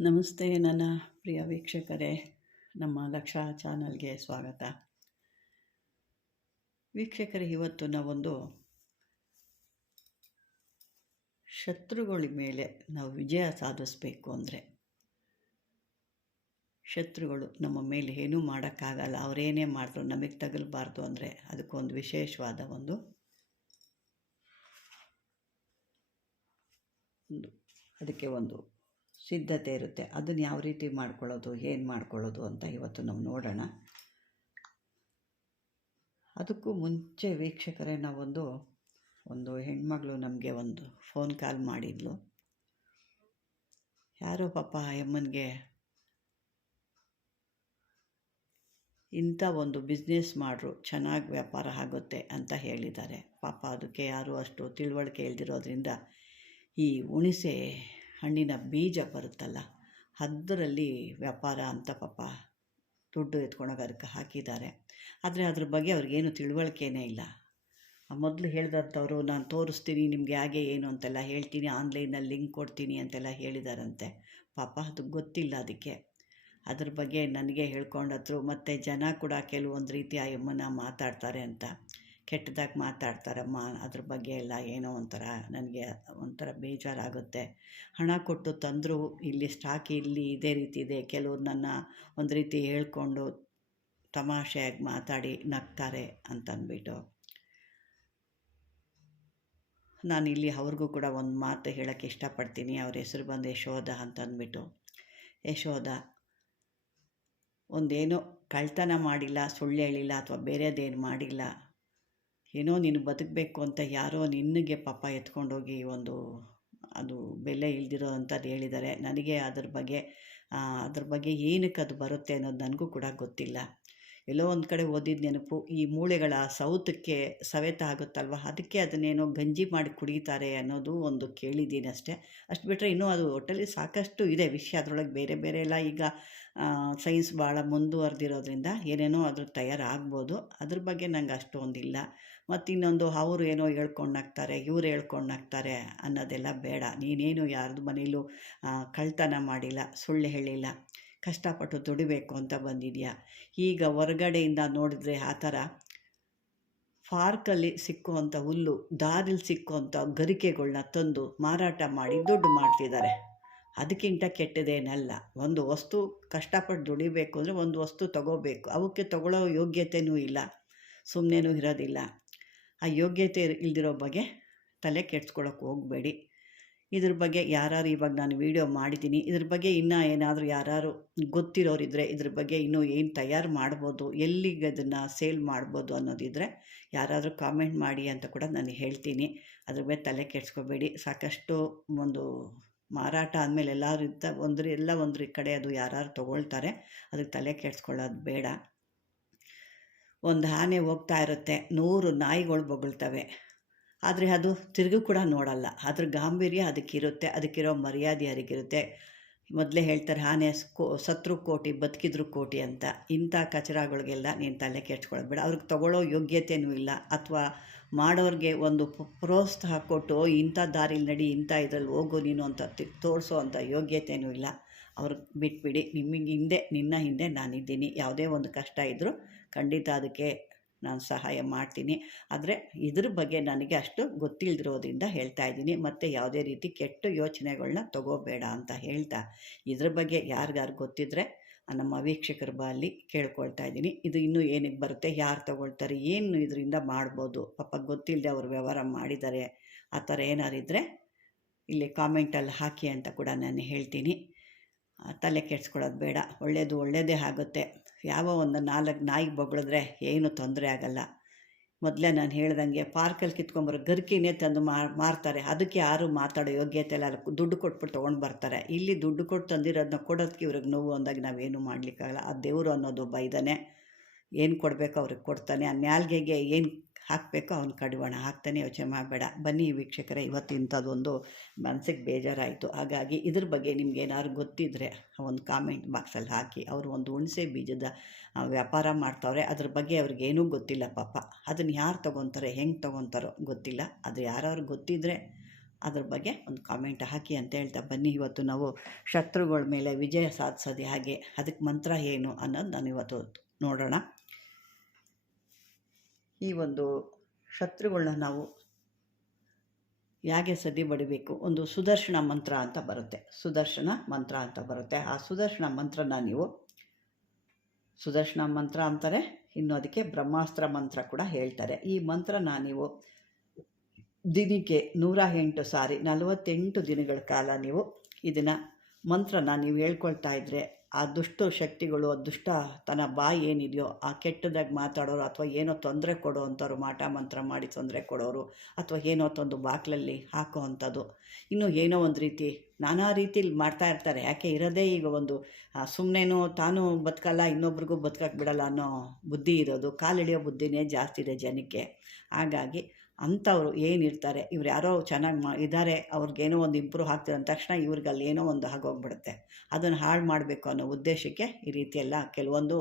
ನಮಸ್ತೆ ನನ್ನ ಪ್ರಿಯ ವೀಕ್ಷಕರೇ, ನಮ್ಮ ಲಕ್ಷ ಚಾನಲ್ಗೆ ಸ್ವಾಗತ. ವೀಕ್ಷಕರೇ, ಇವತ್ತು ನಾವೊಂದು ಶತ್ರುಗಳ ಮೇಲೆ ನಾವು ವಿಜಯ ಸಾಧಿಸಬೇಕು ಅಂದರೆ, ಶತ್ರುಗಳು ನಮ್ಮ ಮೇಲೆ ಏನೂ ಮಾಡೋಕ್ಕಾಗಲ್ಲ ಅವರೇನೇ ಮಾಡಿದ್ರು ನಮಗೆ ತಗಲಬಾರ್ದು ಅಂದರೆ ಅದಕ್ಕೊಂದು ವಿಶೇಷವಾದ ಒಂದು ಒಂದು, ಅದಕ್ಕೆ ಒಂದು ಸಿದ್ಧತೆ ಇರುತ್ತೆ. ಅದನ್ನು ಯಾವ ರೀತಿ ಮಾಡ್ಕೊಳ್ಳೋದು, ಏನು ಮಾಡ್ಕೊಳ್ಳೋದು ಅಂತ ಇವತ್ತು ನಾವು ನೋಡೋಣ. ಅದಕ್ಕೂ ಮುಂಚೆ ವೀಕ್ಷಕರೇ, ನಾವೊಂದು, ಒಂದು ಹೆಣ್ಮಗಳು ನಮಗೆ ಒಂದು ಫೋನ್ ಕಾಲ್ ಮಾಡಿದ್ಲು. ಯಾರೋ ಪಾಪ ಅಮ್ಮನಿಗೆ ಇಂಥ ಒಂದು ಬಿಸ್ನೆಸ್ ಮಾಡ್ರು, ಚೆನ್ನಾಗಿ ವ್ಯಾಪಾರ ಆಗುತ್ತೆ ಅಂತ ಹೇಳಿದ್ದಾರೆ. ಪಾಪ ಅದಕ್ಕೆ ಯಾರೂ ಅಷ್ಟು ತಿಳುವಳಿಕೆ ಇಲ್ದಿರೋದ್ರಿಂದ ಈ ಹುಣಿಸೆ ಹಣ್ಣಿನ ಬೀಜ ಬರುತ್ತಲ್ಲ, ಅದರಲ್ಲಿ ವ್ಯಾಪಾರ ಅಂತ ಪಾಪ ದುಡ್ಡು ಎತ್ಕೊಂಡೋಗಿ ಅದಕ್ಕೆ ಹಾಕಿದ್ದಾರೆ. ಆದರೆ ಅದ್ರ ಬಗ್ಗೆ ಅವ್ರಿಗೇನು ತಿಳುವಳಿಕೆನೇ ಇಲ್ಲ. ಮೊದಲು ಹೇಳಿದಂಥವ್ರು, ನಾನು ತೋರಿಸ್ತೀನಿ ನಿಮಗೆ ಹಾಗೆ ಏನು ಅಂತೆಲ್ಲ ಹೇಳ್ತೀನಿ, ಆನ್ಲೈನಲ್ಲಿ ಲಿಂಕ್ ಕೊಡ್ತೀನಿ ಅಂತೆಲ್ಲ ಹೇಳಿದಾರಂತೆ. ಪಾಪ ಅದು ಗೊತ್ತಿಲ್ಲ ಅದಕ್ಕೆ. ಅದ್ರ ಬಗ್ಗೆ ನನಗೆ ಹೇಳ್ಕೊಂಡತ್ರು ಮತ್ತು ಜನ ಕೂಡ ಕೆಲವೊಂದು ರೀತಿ ಆ ಯಮ್ಮನ ಮಾತಾಡ್ತಾರೆ ಅಂತ. ಕೆಟ್ಟದಾಗಿ ಮಾತಾಡ್ತಾರಮ್ಮ, ಅದ್ರ ಬಗ್ಗೆ ಎಲ್ಲ ಏನೋ ಒಂಥರ ನನಗೆ ಒಂಥರ ಬೇಜಾರಾಗುತ್ತೆ. ಹಣ ಕೊಟ್ಟು ತಂದರೂ ಇಲ್ಲಿ ಸ್ಟಾಕ್ ಇಲ್ಲಿ ಇದೇ ರೀತಿ ಇದೆ. ಕೆಲವ್ರು ನನ್ನ ಒಂದು ರೀತಿ ಹೇಳ್ಕೊಂಡು ತಮಾಷೆಯಾಗಿ ಮಾತಾಡಿ ನಗ್ತಾರೆ ಅಂತಂದ್ಬಿಟ್ಟು ನಾನು ಇಲ್ಲಿ ಅವ್ರಿಗೂ ಕೂಡ ಒಂದು ಮಾತು ಹೇಳೋಕ್ಕೆ ಇಷ್ಟಪಡ್ತೀನಿ. ಅವ್ರ ಹೆಸರು ಬಂದು ಯಶೋಧ ಅಂತಂದ್ಬಿಟ್ಟು ಯಶೋಧ, ಒಂದೇನೋ ಕಳ್ತನ ಮಾಡಿಲ್ಲ, ಸುಳ್ಳು ಹೇಳಿಲ್ಲ, ಅಥವಾ ಬೇರೆದೇನು ಮಾಡಿಲ್ಲ. ಏನೋ ನೀನು ಬದುಕಬೇಕು ಅಂತ ಯಾರೋ ನಿನಗೆ ಪಾಪ ಎತ್ಕೊಂಡೋಗಿ ಒಂದು ಅದು ಬೆಲೆ ಇಲ್ದಿರೋ ಅಂಥದ್ದು ಹೇಳಿದ್ದಾರೆ. ನನಗೆ ಅದ್ರ ಬಗ್ಗೆ ಅದ್ರ ಬಗ್ಗೆ ಏನಕ್ಕೆ ಅದು ಬರುತ್ತೆ ಅನ್ನೋದು ನನಗೂ ಕೂಡ ಗೊತ್ತಿಲ್ಲ. ಎಲ್ಲೋ ಒಂದು ಕಡೆ ಓದಿದ ನೆನಪು, ಈ ಮೂಳೆಗಳ ಸೌತಕ್ಕೆ ಸವೆತ ಆಗುತ್ತಲ್ವ? ಅದಕ್ಕೆ ಅದನ್ನೇನೋ ಗಂಜಿ ಮಾಡಿ ಕುಡಿತಾರೆ ಅನ್ನೋದು ಒಂದು ಕೇಳಿದ್ದೀನಿ ಅಷ್ಟೇ. ಅಷ್ಟು ಬಿಟ್ಟರೆ ಇನ್ನೂ ಅದು ಒಟ್ಟಲ್ಲಿ ಸಾಕಷ್ಟು ಇದೆ ವಿಷಯ. ಅದರೊಳಗೆ ಬೇರೆ ಬೇರೆ ಎಲ್ಲ ಈಗ ಸೈನ್ಸ್ ಭಾಳ ಮುಂದುವರೆದಿರೋದ್ರಿಂದ ಏನೇನೋ ಅದ್ರ ತಯಾರಾಗ್ಬೋದು. ಅದ್ರ ಬಗ್ಗೆ ನಂಗೆ ಅಷ್ಟೊಂದಿಲ್ಲ. ಮತ್ತು ಇನ್ನೊಂದು ಅವರು ಏನೋ ಹೇಳ್ಕೊಂಡಾಗ್ತಾರೆ, ಇವ್ರು ಹೇಳ್ಕೊಂಡಾಗ್ತಾರೆ ಅನ್ನೋದೆಲ್ಲ ಬೇಡ. ನೀನೇನು ಯಾರ್ದು ಮನೇಲೂ ಕಳ್ತನ ಮಾಡಿಲ್ಲ, ಸುಳ್ಳು ಹೇಳಿಲ್ಲ. ಕಷ್ಟಪಟ್ಟು ದುಡಿಬೇಕು ಅಂತ ಬಂದಿದೆಯಾ? ಈಗ ಹೊರಗಡೆಯಿಂದ ನೋಡಿದ್ರೆ ಆ ಥರ ಪಾರ್ಕಲ್ಲಿ ಸಿಕ್ಕುವಂಥ ಹುಲ್ಲು, ದಾರಿಲಿ ಸಿಕ್ಕುವಂಥ ಗರಿಕೆಗಳನ್ನ ತಂದು ಮಾರಾಟ ಮಾಡಿ ದುಡ್ಡು ಮಾಡ್ತಿದ್ದಾರೆ. ಅದಕ್ಕಿಂತ ಕೆಟ್ಟದೇನಲ್ಲ. ಒಂದು ವಸ್ತು ಕಷ್ಟಪಟ್ಟು ದುಡಿಬೇಕು ಅಂದರೆ ಒಂದು ವಸ್ತು ತಗೋಬೇಕು. ಅವಕ್ಕೆ ತಗೊಳ್ಳೋ ಯೋಗ್ಯತೆಯೂ ಇಲ್ಲ. ಸುಮ್ಮನೆ ಇರೋದಿಲ್ಲ. ಆ ಯೋಗ್ಯತೆ ಇಲ್ದಿರೋ ಬಗ್ಗೆ ತಲೆ ಕೆಡ್ಸ್ಕೊಳಕ್ಕೆ ಹೋಗಬೇಡಿ. ಇದ್ರ ಬಗ್ಗೆ ಯಾರು ಇವಾಗ ನಾನು ವೀಡಿಯೋ ಮಾಡಿದ್ದೀನಿ. ಇದ್ರ ಬಗ್ಗೆ ಇನ್ನೂ ಏನಾದರೂ ಯಾರು ಗೊತ್ತಿರೋರಿದ್ದರೆ ಇದ್ರ ಬಗ್ಗೆ ಇನ್ನೂ ಏನು ತಯಾರು ಮಾಡ್ಬೋದು, ಎಲ್ಲಿಗೆ ಅದನ್ನು ಸೇಲ್ ಮಾಡ್ಬೋದು ಅನ್ನೋದಿದ್ದರೆ ಯಾರಾದರೂ ಕಾಮೆಂಟ್ ಮಾಡಿ ಅಂತ ಕೂಡ ನಾನು ಹೇಳ್ತೀನಿ. ಅದ್ರ ಬಗ್ಗೆ ತಲೆ ಕೆಡ್ಸ್ಕೋಬೇಡಿ. ಸಾಕಷ್ಟು ಒಂದು ಮಾರಾಟ ಆದಮೇಲೆ ಎಲ್ಲರೂ ಇದ್ದ ಒಂದ್ರ, ಎಲ್ಲ ಒಂದ್ರ ಕಡೆ ಅದು ಯಾರು ತೊಗೊಳ್ತಾರೆ, ಅದಕ್ಕೆ ತಲೆ ಕೆಡ್ಸ್ಕೊಳ್ಳೋದು ಬೇಡ. ಒಂದು ಆನೆ ಹೋಗ್ತಾ ಇರುತ್ತೆ, ನೂರು ನಾಯಿಗಳು ಬೊಗಳ್ತವೆ. ಆದರೆ ಅದು ತಿರುಗಿ ಕೂಡ ನೋಡಲ್ಲ. ಅದ್ರ ಗಾಂಭೀರ್ಯ ಅದಕ್ಕಿರುತ್ತೆ, ಅದಕ್ಕಿರೋ ಮರ್ಯಾದೆ ಅದಕ್ಕಿರುತ್ತೆ ಮೊದಲೇ ಹೇಳ್ತಾರೆ, ಆನೆ ಕೋ, ಸತ್ರು ಕೋಟಿ, ಬದುಕಿದ್ರು ಕೋಟಿ ಅಂತ. ಇಂಥ ಕಚರಾಗಳಿಗೆಲ್ಲ ನೀನು ತಲೆ ಕೆಡ್ಸ್ಕೊಳ್ಬೇಡ ಅವ್ರಿಗೆ ತಗೊಳ್ಳೋ ಯೋಗ್ಯತೆಯೂ ಇಲ್ಲ. ಅಥವಾ ಮಾಡೋರಿಗೆ ಒಂದು ಪ್ರೋತ್ಸಾಹ ಕೊಟ್ಟು ಇಂಥ ದಾರಿಲಿ ನಡಿ, ಇಂಥ ಇದರಲ್ಲಿ ಹೋಗು ನೀನು ಅಂತ ತೋರಿಸೋ ಅಂಥ ಯೋಗ್ಯತೆಯೂ ಇಲ್ಲ. ಅವ್ರಿಗೆ ಬಿಟ್ಬಿಡಿ. ನಿಮಗೆ ಹಿಂದೆ, ನಿನ್ನ ಹಿಂದೆ ನಾನಿದ್ದೀನಿ. ಯಾವುದೇ ಒಂದು ಕಷ್ಟ ಇದ್ದರೂ ಖಂಡಿತ ಅದಕ್ಕೆ ನಾನು ಸಹಾಯ ಮಾಡ್ತೀನಿ. ಆದರೆ ಇದ್ರ ಬಗ್ಗೆ ನನಗೆ ಅಷ್ಟು ಗೊತ್ತಿಲ್ಲದಿರೋದ್ರಿಂದ ಹೇಳ್ತಾ ಇದ್ದೀನಿ. ಮತ್ತು ಯಾವುದೇ ರೀತಿ ಕೆಟ್ಟ ಯೋಚನೆಗಳನ್ನ ತಗೋಬೇಡ ಅಂತ ಹೇಳ್ತಾ ಇದ್ರ ಬಗ್ಗೆ ಯಾರಿಗಾರು ಗೊತ್ತಿದ್ದರೆ ನಮ್ಮ ವೀಕ್ಷಕರ ಬಾಲಿ ಕೇಳ್ಕೊಳ್ತಾ ಇದ್ದೀನಿ. ಇದು ಇನ್ನೂ ಏನಕ್ಕೆ ಬರುತ್ತೆ, ಯಾರು ತಗೊಳ್ತಾರೆ, ಏನು ಇದರಿಂದ ಮಾಡ್ಬೋದು? ಪಾಪ ಗೊತ್ತಿಲ್ಲದೆ ಅವರು ವ್ಯವಹಾರ ಮಾಡಿದ್ದಾರೆ. ಆ ಥರ ಏನಾರಿದ್ದರೆ ಇಲ್ಲಿ ಕಾಮೆಂಟಲ್ಲಿ ಹಾಕಿ ಅಂತ ಕೂಡ ನಾನು ಹೇಳ್ತೀನಿ. ತಲೆ ಕೆಡ್ಸ್ಕೊಳ್ಳೋದು ಬೇಡ. ಒಳ್ಳೆಯದು ಒಳ್ಳೆಯದೇ ಆಗುತ್ತೆ. ಯಾವ ಒಂದು ನಾಲ್ಕು ನಾಯಿ ಬೊಗಳಿದ್ರೆ ಏನು ತೊಂದರೆ ಆಗಲ್ಲ. ಮೊದಲೇ ನಾನು ಹೇಳ್ದಂಗೆ ಪಾರ್ಕಲ್ಲಿ ಕಿತ್ಕೊಂಬರೋ ಗರ್ಕಿನೇ ತಂದು ಮಾರ್ತಾರೆ. ಅದಕ್ಕೆ ಯಾರು ಮಾತಾಡೋ ಯೋಗ್ಯತೆ ಇಲ್ಲ. ದುಡ್ಡು ಕೊಟ್ಬಿಟ್ಟು ತೊಗೊಂಡು ಬರ್ತಾರೆ. ಇಲ್ಲಿ ದುಡ್ಡು ಕೊಟ್ಟು ತಂದಿರೋದನ್ನ ಕೊಡೋದಕ್ಕೆ ಇವ್ರಿಗೆ ನೋವು ಅಂದಾಗ ನಾವೇನು ಮಾಡಲಿಕ್ಕಾಗಲ್ಲ. ಆ ದೇವರು ಅನ್ನೋದು ಒಬ್ಬ ಇದ್ದಾನೆ. ಏನು ಕೊಡಬೇಕು ಅವ್ರಿಗೆ ಕೊಡ್ತಾನೆ. ಆ ನ್ಯಾಲ್ಗೆಗೆ ಏನು ಹಾಕಬೇಕು, ಅವ್ನು ಕಡಿವಾಣ ಹಾಕ್ತಾನೆ, ಯೋಚನೆ ಮಾಡಬೇಡ. ಬನ್ನಿ ವೀಕ್ಷಕರೇ ಇವತ್ತು ಇಂಥದ್ದೊಂದು ಮನಸ್ಸಿಗೆ ಬೇಜಾರಾಯಿತು. ಹಾಗಾಗಿ ಇದ್ರ ಬಗ್ಗೆ ನಿಮ್ಗೆ ಏನಾದ್ರು ಗೊತ್ತಿದ್ದರೆ ಒಂದು ಕಾಮೆಂಟ್ ಬಾಕ್ಸಲ್ಲಿ ಹಾಕಿ. ಅವರು ಒಂದು ಹುಣಸೆ ಬೀಜದ ವ್ಯಾಪಾರ ಮಾಡ್ತವ್ರೆ. ಅದ್ರ ಬಗ್ಗೆ ಅವ್ರಿಗೇನೂ ಗೊತ್ತಿಲ್ಲ ಪಾಪ. ಅದನ್ನು ಯಾರು ತೊಗೊತಾರೆ, ಹೆಂಗೆ ತೊಗೊತಾರೋ ಗೊತ್ತಿಲ್ಲ. ಅದು ಯಾರು ಗೊತ್ತಿದ್ದರೆ ಅದ್ರ ಬಗ್ಗೆ ಒಂದು ಕಾಮೆಂಟ್ ಹಾಕಿ ಅಂತ ಹೇಳ್ತಾ ಬನ್ನಿ. ಇವತ್ತು ನಾವು ಶತ್ರುಗಳ ಮೇಲೆ ವಿಜಯ ಸಾಧಿಸೋದು ಹೇಗೆ. ಅದಕ್ಕೆ ಮಂತ್ರ ಏನು ಅನ್ನೋದು ನಾನು ಇವತ್ತು ನೋಡೋಣ. ಈ ಒಂದು ಶತ್ರುಗಳನ್ನ ನಾವು ಹೇಗೆ ಸದಿ ಬಡಿಬೇಕು? ಒಂದು ಸುದರ್ಶನ ಮಂತ್ರ ಅಂತ ಬರುತ್ತೆ. ಸುದರ್ಶನ ಮಂತ್ರ ಅಂತ ಬರುತ್ತೆ. ಆ ಸುದರ್ಶನ ಮಂತ್ರನ ನೀವು ಸುದರ್ಶನ ಮಂತ್ರ ಅಂತಾರೆ. ಇನ್ನು ಅದಕ್ಕೆ ಬ್ರಹ್ಮಾಸ್ತ್ರ ಮಂತ್ರ ಕೂಡ ಹೇಳ್ತಾರೆ. ಈ ಮಂತ್ರನ ನೀವು ದಿನಕ್ಕೆ ನೂರ ಎಂಟು ಸಾರಿ, ನಲವತ್ತೆಂಟು ದಿನಗಳ ಕಾಲ ನೀವು ಇದನ್ನು ಮಂತ್ರನ ನೀವು ಹೇಳ್ಕೊಳ್ತಾ ಇದ್ದರೆ ಆ ದುಷ್ಟ ಶಕ್ತಿಗಳು, ಆ ದುಷ್ಟ ತನ್ನ ಬಾಯಿ ಏನಿದೆಯೋ, ಆ ಕೆಟ್ಟದಾಗಿ ಮಾತಾಡೋರು ಅಥವಾ ಏನೋ ತೊಂದರೆ ಕೊಡೋ ಅಂಥವ್ರು ಮಾಟ ಮಂತ್ರ ಮಾಡಿ ತೊಂದರೆ ಕೊಡೋರು ಅಥವಾ ಏನೋ ತೊಂದು ಬಾಕ್ಲಲ್ಲಿ ಹಾಕೋ ಅಂಥದ್ದು ಇನ್ನೂ ಏನೋ ಒಂದು ರೀತಿ ನಾನಾ ರೀತಿಲಿ ಮಾಡ್ತಾ ಇರ್ತಾರೆ. ಯಾಕೆ ಇರೋದೇ ಈಗ ಒಂದು ಸುಮ್ಮನೆನೂ ತಾನು ಬದುಕಲ್ಲ, ಇನ್ನೊಬ್ರಿಗೂ ಬದುಕಕ್ಕೆ ಬಿಡಲ್ಲ ಅನ್ನೋ ಬುದ್ಧಿ ಇರೋದು. ಕಾಲಿಳಿಯೋ ಬುದ್ಧಿನೇ ಜಾಸ್ತಿ ಇದೆ ಜನಕ್ಕೆ. ಹಾಗಾಗಿ ಅಂಥವ್ರು ಏನಿರ್ತಾರೆ ಇವ್ರು ಯಾರೋ ಚೆನ್ನಾಗಿ ಮಾ ಇದ್ದಾರೆ ಅವ್ರಿಗೇನೋ ಒಂದು ಇಂಪ್ರೂವ್ ಆಗ್ತದೆ ಅಂದ ತಕ್ಷಣ ಇವ್ರಿಗೆ ಅಲ್ಲಿ ಏನೋ ಒಂದು ಆಗೋಗ್ಬಿಡುತ್ತೆ. ಅದನ್ನು ಹಾಳು ಮಾಡಬೇಕು ಅನ್ನೋ ಉದ್ದೇಶಕ್ಕೆ ಈ ರೀತಿಯೆಲ್ಲ ಕೆಲವೊಂದು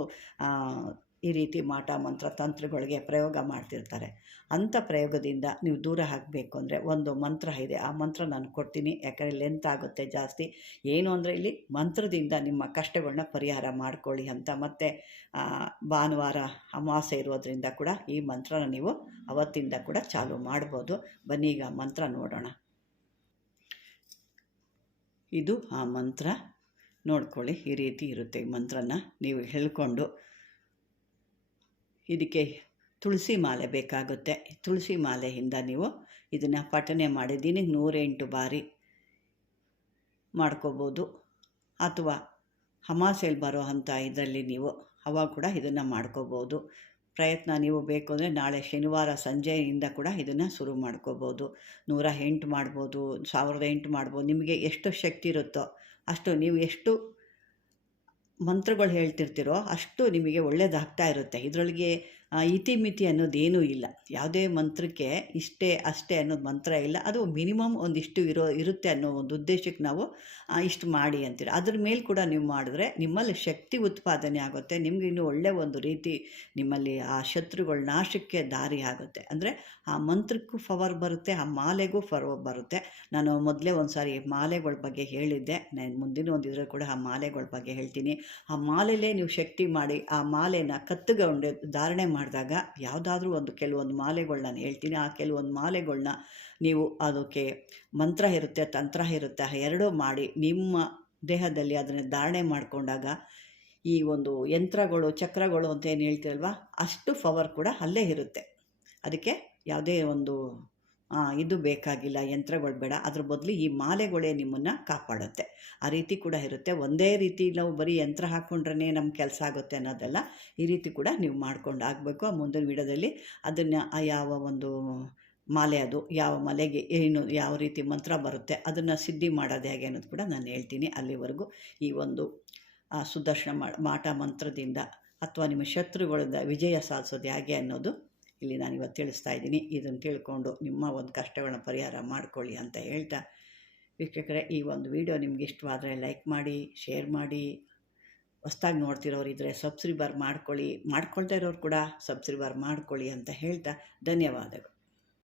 ಈ ರೀತಿ ಮಾಟ ಮಂತ್ರ ತಂತ್ರಗಳಿಗೆ ಪ್ರಯೋಗ ಮಾಡ್ತಿರ್ತಾರೆ. ಅಂಥ ಪ್ರಯೋಗದಿಂದ ನೀವು ದೂರ ಹಾಕಬೇಕು ಅಂದರೆ ಒಂದು ಮಂತ್ರ ಇದೆ. ಆ ಮಂತ್ರ ನಾನು ಕೊಡ್ತೀನಿ. ಯಾಕಂದರೆ ಲೆಂತ್ ಆಗುತ್ತೆ ಜಾಸ್ತಿ. ಏನು ಅಂದರೆ ಇಲ್ಲಿ ಮಂತ್ರದಿಂದ ನಿಮ್ಮ ಕಷ್ಟಗಳನ್ನ ಪರಿಹಾರ ಮಾಡ್ಕೊಳ್ಳಿ ಅಂತ. ಮತ್ತು ಭಾನುವಾರ ಅಮಾವಾಸ್ಯೆ ಇರೋದ್ರಿಂದ ಕೂಡ ಈ ಮಂತ್ರನ ನೀವು ಅವತ್ತಿಂದ ಕೂಡ ಚಾಲು ಮಾಡ್ಬೋದು. ಬನ್ನಿ ಈಗ ಮಂತ್ರ ನೋಡೋಣ. ಇದು ಆ ಮಂತ್ರ. ನೋಡ್ಕೊಳ್ಳಿ ಈ ರೀತಿ ಇರುತ್ತೆ ಈ ಮಂತ್ರನ. ನೀವು ಹೇಳ್ಕೊಂಡು ಇದಕ್ಕೆ ತುಳಸಿ ಮಾಲೆ ಬೇಕಾಗುತ್ತೆ. ತುಳಸಿ ಮಾಲೆಯಿಂದ ನೀವು ಇದನ್ನು ಪಠನೆ ಮಾಡಿ ದಿನಕ್ಕೆ ನೂರೆಂಟು ಬಾರಿ ಮಾಡ್ಕೋಬೋದು. ಅಥವಾ ಹಮಾಸೆಯಲ್ಲಿ ಬರೋ ಅಂಥ ಇದರಲ್ಲಿ ನೀವು ಅವಾಗ ಕೂಡ ಇದನ್ನು ಮಾಡ್ಕೋಬೋದು. ಪ್ರಯತ್ನ ನೀವು ಬೇಕು ಅಂದರೆ ನಾಳೆ ಶನಿವಾರ ಸಂಜೆಯಿಂದ ಕೂಡ ಇದನ್ನು ಶುರು ಮಾಡ್ಕೋಬೋದು. ನೂರ ಎಂಟು ಮಾಡ್ಬೋದು, ಸಾವಿರದ ಎಂಟು ಮಾಡ್ಬೋದು. ನಿಮಗೆ ಎಷ್ಟು ಶಕ್ತಿ ಇರುತ್ತೋ ಅಷ್ಟು ನೀವು ಎಷ್ಟು ಮಂತ್ರಗಳು ಹೇಳ್ತಿರ್ತೀರೋ ಅಷ್ಟು ನಿಮಗೆ ಒಳ್ಳೆಯದಾಗ್ತಾ ಇರುತ್ತೆ. ಇದರೊಳಗೆ ಇತಿಮಿತಿ ಅನ್ನೋದೇನೂ ಇಲ್ಲ. ಯಾವುದೇ ಮಂತ್ರಕ್ಕೆ ಇಷ್ಟೇ, ಅಷ್ಟೇ ಅನ್ನೋದು ಮಂತ್ರ ಇಲ್ಲ. ಅದು ಮಿನಿಮಮ್ ಒಂದಿಷ್ಟು ಇರೋ, ಇರುತ್ತೆ ಅನ್ನೋ ಒಂದು ಉದ್ದೇಶಕ್ಕೆ ನಾವು ಇಷ್ಟು ಮಾಡಿ ಅಂತೀರ. ಅದ್ರ ಮೇಲೆ ಕೂಡ ನೀವು ಮಾಡಿದ್ರೆ ನಿಮ್ಮಲ್ಲಿ ಶಕ್ತಿ ಉತ್ಪಾದನೆ ಆಗುತ್ತೆ. ನಿಮ್ಗೆ ಇನ್ನೂ ಒಳ್ಳೆ ಒಂದು ರೀತಿ ನಿಮ್ಮಲ್ಲಿ ಆ ಶತ್ರುಗಳ ನಾಶಕ್ಕೆ ದಾರಿ ಆಗುತ್ತೆ. ಅಂದರೆ ಆ ಮಂತ್ರಕ್ಕೂ ಫವರ್ ಬರುತ್ತೆ, ಆ ಮಾಲೆಗೂ ಫವರ್ ಬರುತ್ತೆ. ನಾನು ಮೊದಲೇ ಒಂದು ಸಾರಿ ಮಾಲೆಗಳ ಬಗ್ಗೆ ಹೇಳಿದ್ದೆ. ನಾನು ಮುಂದಿನ ಒಂದು ಇದ್ರಲ್ಲಿ ಕೂಡ ಆ ಮಾಲೆಗಳ ಬಗ್ಗೆ ಹೇಳ್ತೀನಿ. ಆ ಮಾಲೆಲೇ ನೀವು ಶಕ್ತಿ ಮಾಡಿ, ಆ ಮಾಲೆನ ಕತ್ತುಗೊಂಡು ಧಾರಣೆ ಮಾಡಿದಾಗ ಯಾವುದಾದ್ರೂ ಒಂದು ಕೆಲವೊಂದು ಮಾಲೆಗಳನ್ನ ನಾನು ಹೇಳ್ತೀನಿ, ಆ ಕೆಲವೊಂದು ಮಾಲೆಗಳನ್ನ ನೀವು ಅದಕ್ಕೆ ಮಂತ್ರ ಇರುತ್ತೆ, ತಂತ್ರ ಇರುತ್ತೆ, ಎರಡೂ ಮಾಡಿ ನಿಮ್ಮ ದೇಹದಲ್ಲಿ ಅದನ್ನು ಧಾರಣೆ ಮಾಡಿಕೊಂಡಾಗ ಈ ಒಂದು ಯಂತ್ರಗಳು, ಚಕ್ರಗಳು ಅಂತ ಏನು ಹೇಳ್ತೀರಲ್ವ, ಅಷ್ಟು ಪವರ್ ಕೂಡ ಅಲ್ಲೇ ಇರುತ್ತೆ. ಅದಕ್ಕೆ ಯಾವುದೇ ಒಂದು ಇದು ಬೇಕಾಗಿಲ್ಲ, ಯಂತ್ರಗಳು ಬೇಡ. ಅದ್ರ ಬದಲು ಈ ಮಾಲೆಗಳೇ ನಿಮ್ಮನ್ನು ಕಾಪಾಡುತ್ತೆ. ಆ ರೀತಿ ಕೂಡ ಇರುತ್ತೆ. ಒಂದೇ ರೀತಿ ನಾವು ಬರೀ ಯಂತ್ರ ಹಾಕ್ಕೊಂಡ್ರೇ ನಮ್ಮ ಕೆಲಸ ಆಗುತ್ತೆ ಅನ್ನೋದಲ್ಲ, ಈ ರೀತಿ ಕೂಡ ನೀವು ಮಾಡ್ಕೊಂಡು ಆಗಬೇಕು. ಆ ಮುಂದಿನ ವಿಡಿಯೋದಲ್ಲಿ ಅದನ್ನು ಯಾವ ಒಂದು ಮಾಲೆ ಅದು, ಯಾವ ಮಲೆಗೆ ಏನು, ಯಾವ ರೀತಿ ಮಂತ್ರ ಬರುತ್ತೆ, ಅದನ್ನು ಸಿದ್ಧಿ ಮಾಡೋದು ಹೇಗೆ ಅನ್ನೋದು ಕೂಡ ನಾನು ಹೇಳ್ತೀನಿ ಅಲ್ಲಿವರೆಗೂ. ಈ ಒಂದು ಸುದರ್ಶನ ಮಾಟ ಮಂತ್ರದಿಂದ ಅಥವಾ ನಿಮ್ಮ ಶತ್ರುಗಳಿಂದ ವಿಜಯ ಸಾಧಿಸೋದು ಹೇಗೆ ಅನ್ನೋದು ಇಲ್ಲಿ ನಾನು ಇವತ್ತು ತಿಳಿಸ್ತಾ ಇದ್ದೀನಿ. ಇದನ್ನು ತಿಳ್ಕೊಂಡು ನಿಮ್ಮ ಒಂದು ಕಷ್ಟಗಳನ್ನ ಪರಿಹಾರ ಮಾಡಿಕೊಳ್ಳಿ ಅಂತ ಹೇಳ್ತಾ ವೀಕ್ಷಕರೇ, ಈ ಒಂದು ವಿಡಿಯೋ ನಿಮ್ಗೆ ಇಷ್ಟವಾದರೆ ಲೈಕ್ ಮಾಡಿ, ಶೇರ್ ಮಾಡಿ. ಹೊಸ್ದಾಗಿ ನೋಡ್ತಿರೋರು ಇದ್ದರೆ ಸಬ್ಸ್ಕ್ರೈಬರ್ ಮಾಡ್ಕೊಳ್ಳಿ. ಮಾಡ್ಕೊಳ್ತಾ ಇರೋರು ಕೂಡ ಸಬ್ಸ್ಕ್ರೈಬರ್ ಮಾಡ್ಕೊಳ್ಳಿ ಅಂತ ಹೇಳ್ತಾ ಧನ್ಯವಾದಗಳು.